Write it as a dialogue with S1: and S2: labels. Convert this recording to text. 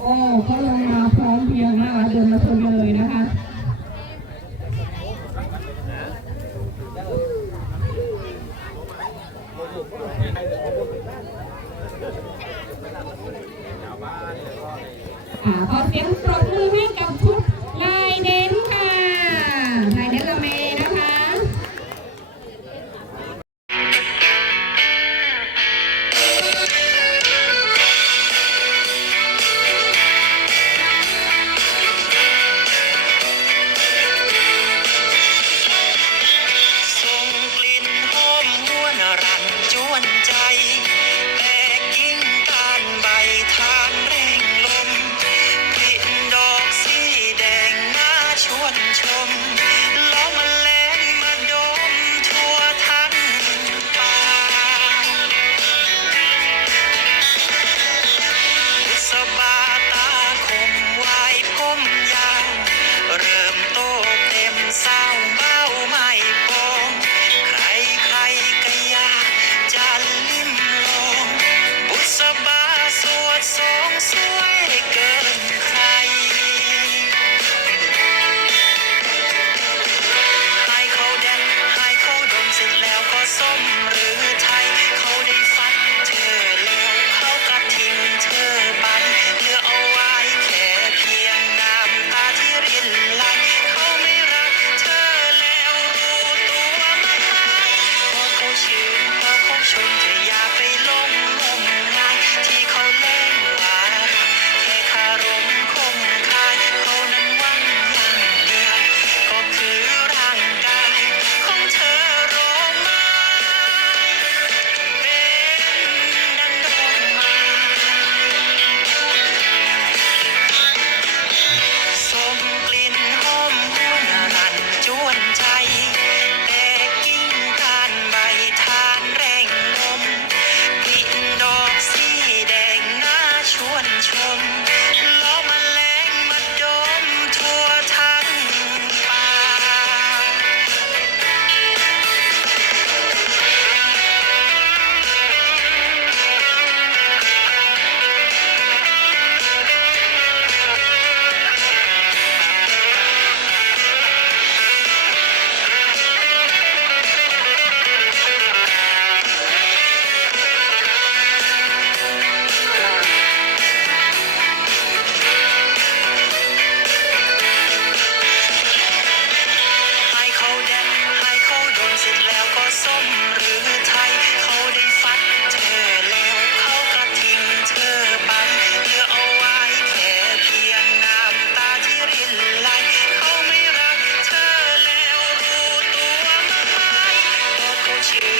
S1: โอ้เขาลงมาพร้อมเพรียงนะคะเดินมาชนกันเลยนะคะอ่าขอเสียงปรบมือให้กับคุณ
S2: สวยเให้เขาแดงให้เขาดมเสร็จแล้วก็ส้ม change.